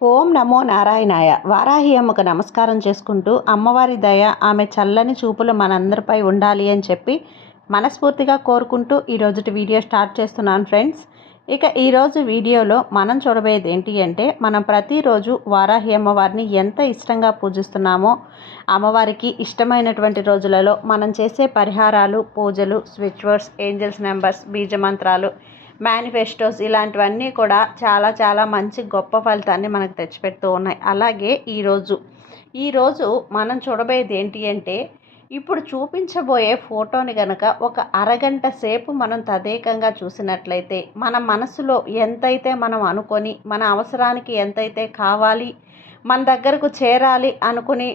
ఓం నమో నారాయణాయ. వారాహి అమ్మకు నమస్కారం చేసుకుంటూ అమ్మవారి దయ ఆమె చల్లని చూపులు మనందరిపై ఉండాలి అని చెప్పి మనస్ఫూర్తిగా కోరుకుంటూ ఈరోజుటి వీడియో స్టార్ట్ చేస్తున్నాను ఫ్రెండ్స్. ఇక ఈరోజు వీడియోలో మనం చూడబోయేది ఏంటి అంటే, మనం ప్రతిరోజు వారాహి అమ్మవారిని ఎంత ఇష్టంగా పూజిస్తున్నామో, అమ్మవారికి ఇష్టమైనటువంటి రోజులలో మనం చేసే పరిహారాలు, పూజలు, స్విచ్ వర్డ్స్, ఏంజల్స్ నెంబర్స్, బీజమంత్రాలు, మేనిఫెస్టోస్ ఇలాంటివన్నీ కూడా చాలా చాలా మంచి గొప్ప ఫలితాన్ని మనకు తెచ్చిపెడుతూ ఉన్నాయి. అలాగే ఈరోజు మనం చూడబోయేది ఏంటి అంటే, ఇప్పుడు చూపించబోయే ఫోటోని కనుక ఒక అరగంట సేపు మనం తదేకంగా చూసినట్లయితే, మన మనసులో ఎంతైతే మనం అనుకొని, మన అవసరానికి ఎంతైతే కావాలి, మన దగ్గరకు చేరాలి అనుకుని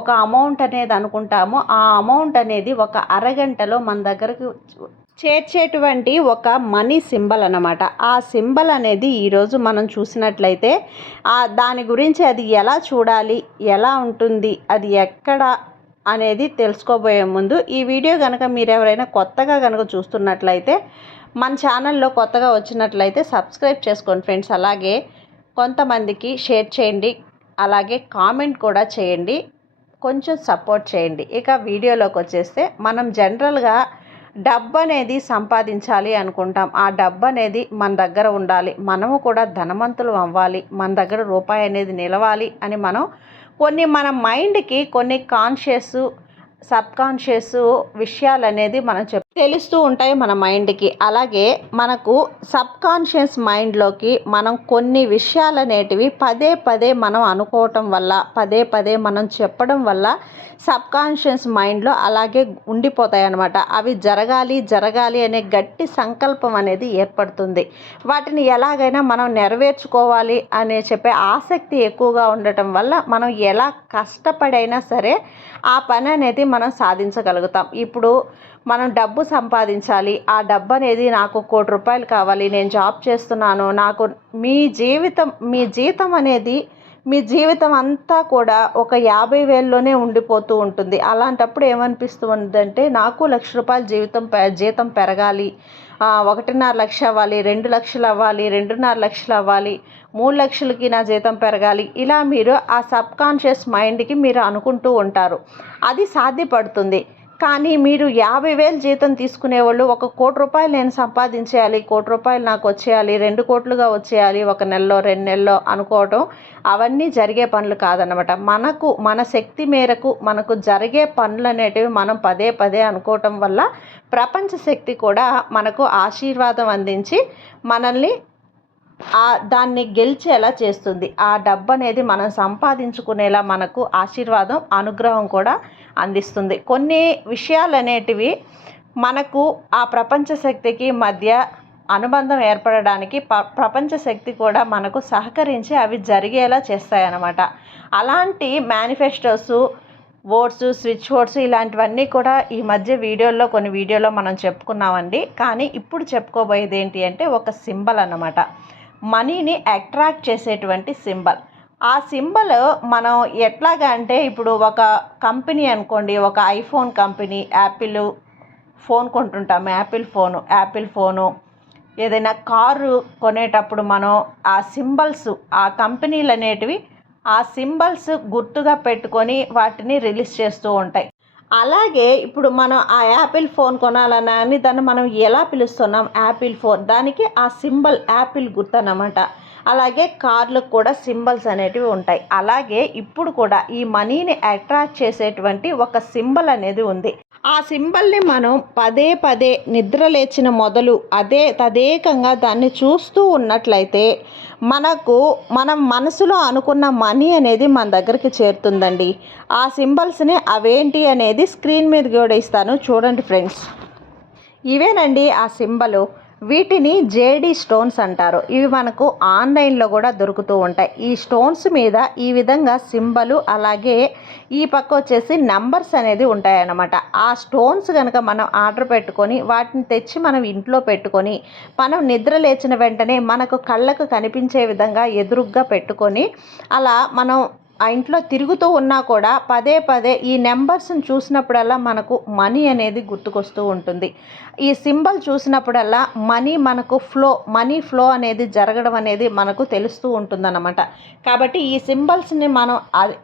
ఒక అమౌంట్ అనేది అనుకుంటామో, ఆ అమౌంట్ అనేది ఒక అరగంటలో మన దగ్గరకు చేర్చేటువంటి ఒక మనీ సింబల్ అన్నమాట. ఆ సింబల్ అనేది ఈరోజు మనం చూసినట్లయితే దాని గురించి అది ఎలా చూడాలి, ఎలా ఉంటుంది, అది ఎక్కడ అనేది తెలుసుకోబోయే ముందు ఈ వీడియో కనుక మీరు ఎవరైనా కొత్తగా కనుక చూస్తున్నట్లయితే, మన ఛానల్లో కొత్తగా వచ్చినట్లయితే సబ్స్క్రైబ్ చేసుకోండి ఫ్రెండ్స్. అలాగే కొంతమందికి షేర్ చేయండి, అలాగే కామెంట్ కూడా చేయండి, కొంచెం సపోర్ట్ చేయండి. ఇక వీడియోలోకి వచ్చేస్తే, మనం జనరల్గా డబ్బు అనేది సంపాదించాలి అనుకుంటాం. ఆ డబ్బు అనేది మన దగ్గర ఉండాలి, మనము కూడా ధనవంతులు అవ్వాలి, మన దగ్గర రూపాయి అనేది నిలవాలి అని మనం మన మైండ్కి కొన్ని కాన్షియస్, సబ్ కాన్షియస్ విషయాలు అనేది మనం తెలుస్తూ ఉంటాయి మన మైండ్కి. అలాగే మనకు సబ్ కాన్షియస్ మైండ్లోకి మనం కొన్ని విషయాలు అనేటివి పదే పదే మనం అనుకోవటం వల్ల, పదే పదే మనం చెప్పడం వల్ల సబ్ కాన్షియస్ మైండ్లో అలాగే ఉండిపోతాయి అన్నమాట. అవి జరగాలి అనే గట్టి సంకల్పం అనేది ఏర్పడుతుంది. వాటిని ఎలాగైనా మనం నెరవేర్చుకోవాలి అనే చెప్పే ఆసక్తి ఎక్కువగా ఉండటం వల్ల మనం ఎలా కష్టపడైనా సరే ఆ పని అనేది మనం సాధించగలుగుతాం. ఇప్పుడు మనం డబ్బు సంపాదించాలి, ఆ డబ్బు అనేది నాకు ₹1,00,00,000 కావాలి, నేను జాబ్ చేస్తున్నాను, నాకు మీ జీతం అనేది మీ జీవితం అంతా కూడా ఒక 50,000లోనే ఉండిపోతూ ఉంటుంది. అలాంటప్పుడు ఏమనిపిస్తుందంటే, నాకు ₹1,00,000 జీతం పెరగాలి, 1.5 లక్ష అవ్వాలి, 2 లక్షలు అవ్వాలి, 2.5 లక్షలు అవ్వాలి, 3 లక్షలకి నా జీతం పెరగాలి. ఇలా మీరు ఆ సబ్ కాన్షియస్ మైండ్కి మీరు అనుకుంటూ ఉంటారు. అది సాధ్యపడుతుంది. కానీ మీరు 50,000 జీతం తీసుకునేవాళ్ళు ₹1,00,00,000 నేను సంపాదించేయాలి, ₹1,00,00,000 నాకు వచ్చేయాలి, 2 కోట్లుగా వచ్చేయాలి, 1 నెలలో 2 నెలల్లో అనుకోవటం అవన్నీ జరిగే పనులు కాదన్నమాట. మన శక్తి మేరకు మనకు జరిగే పనులు అనేటివి మనం పదే పదే అనుకోవటం వల్ల ప్రపంచ శక్తి కూడా మనకు ఆశీర్వాదం అందించి మనల్ని దాన్ని గెలిచేలా చేస్తుంది. ఆ డబ్బు అనేది మనం సంపాదించుకునేలా మనకు ఆశీర్వాదం, అనుగ్రహం కూడా అందిస్తుంది. కొన్ని విషయాలు అనేటివి మనకు ఆ ప్రపంచ శక్తికి మధ్య అనుబంధం ఏర్పడడానికి ప్రపంచ శక్తి కూడా మనకు సహకరించి అవి జరిగేలా చేస్తాయన్నమాట. అలాంటి మేనిఫెస్టోస్, వర్డ్స్, స్విచ్ వర్డ్స్ ఇలాంటివన్నీ కూడా ఈ మధ్య కొన్ని వీడియోలో మనం చెప్పుకున్నామండి. కానీ ఇప్పుడు చెప్పుకోబోయేది ఏంటి అంటే, ఒక సింబల్ అన్నమాట. మనీని అట్రాక్ట్ చేసేటువంటి సింబల్. ఆ సింబల్ మనం ఎట్లాగా అంటే, ఇప్పుడు ఒక కంపెనీ అనుకోండి, ఒక ఐఫోన్ కంపెనీ, యాపిల్ ఫోన్ కొంటుంటాము, యాపిల్ ఫోను, ఏదైనా కారు కొనేటప్పుడు మనం ఆ సింబల్స్, ఆ కంపెనీలు అనేటివి ఆ సింబల్స్ గుర్తుగా పెట్టుకొని వాటిని రిలీజ్ చేస్తూ ఉంటాయి. అలాగే ఇప్పుడు మనం ఆ యాపిల్ ఫోన్ కొనాలని దాన్ని మనం ఎలా పిలుస్తున్నాం, యాపిల్ ఫోన్, దానికి ఆ సింబల్ యాపిల్ గుర్తు అన్నమాట. అలాగే కార్లకు కూడా సింబల్స్ అనేటివి ఉంటాయి. అలాగే ఇప్పుడు కూడా ఈ మనీని అట్రాక్ట్ చేసేటువంటి ఒక సింబల్ అనేది ఉంది. ఆ సింబల్ని మనం పదే పదే నిద్ర లేచిన మొదలు తదేకంగా దాన్ని చూస్తూ ఉన్నట్లయితే మనం మనసులో అనుకున్న మనీ అనేది మన దగ్గరికి చేరుతుందండి. ఆ సింబల్స్ని అవేంటి అనేది స్క్రీన్ మీద కూడా ఇస్తాను, చూడండి ఫ్రెండ్స్. ఇవేనండి ఆ సింబలు. వీటిని జేడీ స్టోన్స్ అంటారు. ఇవి మనకు ఆన్లైన్లో కూడా దొరుకుతూ ఉంటాయి. ఈ స్టోన్స్ మీద ఈ విధంగా సింబలు, అలాగే ఈ పక్క వచ్చేసి నంబర్స్ అనేది ఉంటాయన్నమాట. ఆ స్టోన్స్ కనుక మనం ఆర్డర్ పెట్టుకొని వాటిని తెచ్చి మనం ఇంట్లో పెట్టుకొని, మనం నిద్ర లేచిన వెంటనే మనకు కళ్ళకు కనిపించే విధంగా ఎదురుగ్గా పెట్టుకొని, అలా మనం ఆ ఇంట్లో తిరుగుతూ ఉన్నా కూడా పదే పదే ఈ నెంబర్స్ని చూసినప్పుడల్లా మనకు మనీ అనేది గుర్తుకొస్తూ ఉంటుంది. ఈ సింబల్ చూసినప్పుడల్లా మనీ ఫ్లో అనేది జరగడం అనేది మనకు తెలుస్తూ ఉంటుందన్నమాట. కాబట్టి ఈ సింబల్స్ని మనం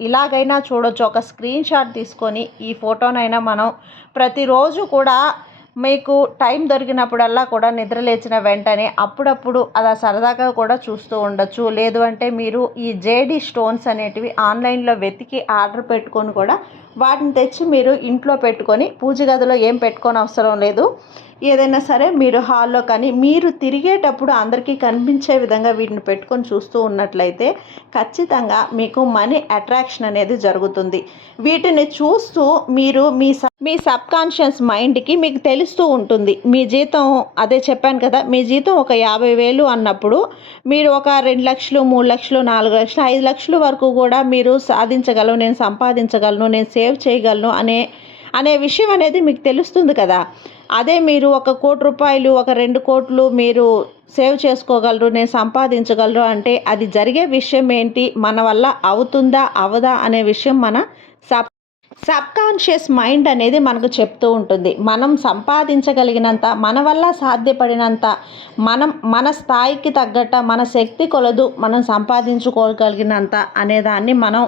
ఇలాగైనా చూడొచ్చు. ఒక స్క్రీన్ షాట్ తీసుకొని ఈ ఫోటోనైనా మనం ప్రతిరోజు కూడా మీకు టైం దొరికినప్పుడల్లా కూడా నిద్ర లేచిన వెంటనే అప్పుడప్పుడు అలా సరదాగా కూడా చూస్తూ ఉండొచ్చు. లేదు అంటే మీరు ఈ జేడీ స్టోన్స్ అనేటివి ఆన్లైన్లో వెతికి ఆర్డర్ పెట్టుకొని కూడా వాటిని తెచ్చి మీరు ఇంట్లో పెట్టుకొని పూజ గదిలో ఏం పెట్టుకోని అవసరం లేదు. ఏదైనా సరే మీరు హాల్లో కానీ మీరు తిరిగేటప్పుడు అందరికీ కనిపించే విధంగా వీటిని పెట్టుకొని చూస్తూ ఉన్నట్లయితే ఖచ్చితంగా మీకు మనీ అట్రాక్షన్ అనేది జరుగుతుంది. వీటిని చూస్తూ మీరు మీ సబ్కాన్షియస్ మైండ్కి మీకు తెలుస్తూ ఉంటుంది. మీ జీతం అదే చెప్పాను కదా, మీ జీతం ఒక 50,000 అన్నప్పుడు మీరు ఒక 2 లక్షలు 3 లక్షలు 4 లక్షలు 5 లక్షల వరకు కూడా మీరు సాధించగలను, నేను సంపాదించగలను, నేను సేవ్ చేయగలను అనే విషయం అనేది మీకు తెలుస్తుంది కదా. అదే మీరు 1,00,00,000 రూపాయలు, ఒక 2 కోట్లు మీరు సేవ్ చేసుకోగలరు, నేను సంపాదించగలరు అంటే అది జరిగే విషయం ఏంటి, మన వల్ల అవుతుందా అవదా అనే విషయం మన సబ్కాన్షియస్ మైండ్ అనేది మనకు చెప్తూ ఉంటుంది. మనం సంపాదించగలిగినంత, మన వల్ల సాధ్యపడినంత, మన స్థాయికి తగ్గట్ట, మన శక్తి కొలదు మనం సంపాదించుకోగలిగినంత అనేదాన్ని మనం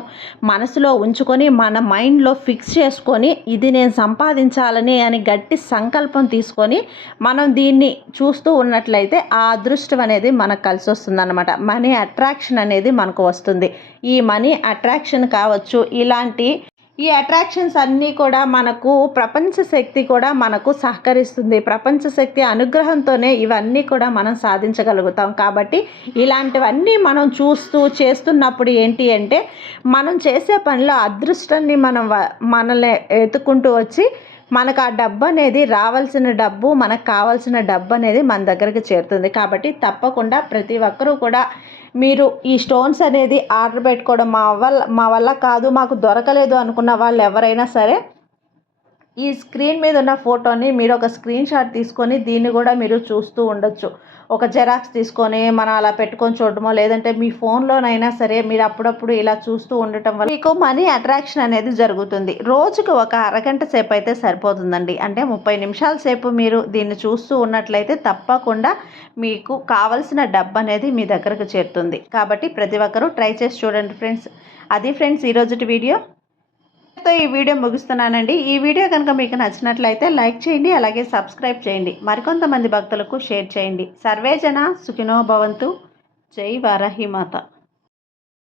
మనసులో ఉంచుకొని మన మైండ్లో ఫిక్స్ చేసుకొని ఇది నేను సంపాదించాలని అని గట్టి సంకల్పం తీసుకొని మనం దీన్ని చూస్తూ ఉన్నట్లయితే ఆ అదృష్టం అనేది మనకు కలిసి వస్తుంది అన్నమాట. మనీ అట్రాక్షన్ అనేది మనకు వస్తుంది. ఈ మనీ అట్రాక్షన్ కావచ్చు, ఈ అట్రాక్షన్స్ అన్నీ కూడా మనకు ప్రపంచ శక్తి కూడా మనకు సహకరిస్తుంది. ప్రపంచ శక్తి అనుగ్రహంతోనే ఇవన్నీ కూడా మనం సాధించగలుగుతాం. కాబట్టి ఇలాంటివన్నీ మనం చేస్తున్నప్పుడు ఏంటి అంటే మనం చేసే పనిలో అదృష్టాన్ని మనల్ని ఎత్తుకుంటూ వచ్చి మనకు ఆ డబ్బు అనేది రావాల్సిన డబ్బు, మనకు కావాల్సిన డబ్బు అనేది మన దగ్గరికి చేరుతుంది. కాబట్టి తప్పకుండా ప్రతి ఒక్కరూ కూడా మీరు ఈ స్టోన్స్ అనేది ఆర్డర్ పెట్టుకోవడం మా వల్ల కాదు, మాకు దొరకలేదు అనుకున్న వాళ్ళు ఎవరైనా సరే ఈ స్క్రీన్ మీద ఉన్న ఫోటోని మీరు ఒక స్క్రీన్ షాట్ తీసుకొని దీన్ని కూడా మీరు చూస్తూ ఉండొచ్చు. ఒక జెరాక్స్ తీసుకొని మనం అలా పెట్టుకొని చూడటమో, లేదంటే మీ ఫోన్లోనైనా సరే మీరు అప్పుడప్పుడు ఇలా చూస్తూ ఉండటం వల్ల మీకు మనీ అట్రాక్షన్ అనేది జరుగుతుంది. రోజుకు ఒక అరగంట సేపు అయితే సరిపోతుందండి. అంటే 30 నిమిషాల సేపు మీరు దీన్ని చూస్తూ ఉన్నట్లయితే తప్పకుండా మీకు కావలసిన డబ్బు అనేది మీ దగ్గరకు చేరుతుంది. కాబట్టి ప్రతి ఒక్కరూ ట్రై చేసి చూడండి ఫ్రెండ్స్. అది ఫ్రెండ్స్ ఈరోజుటి వీడియో. ఈ వీడియో ముగిస్తున్నానండి. ఈ వీడియో కనుక మీకు నచ్చినట్లయితే లైక్ చేయండి, అలాగే సబ్స్క్రైబ్ చేయండి, మరికొంతమంది భక్తులకు షేర్ చేయండి. సర్వే జన సుఖినో భవంతు. జై వారాహి మాత.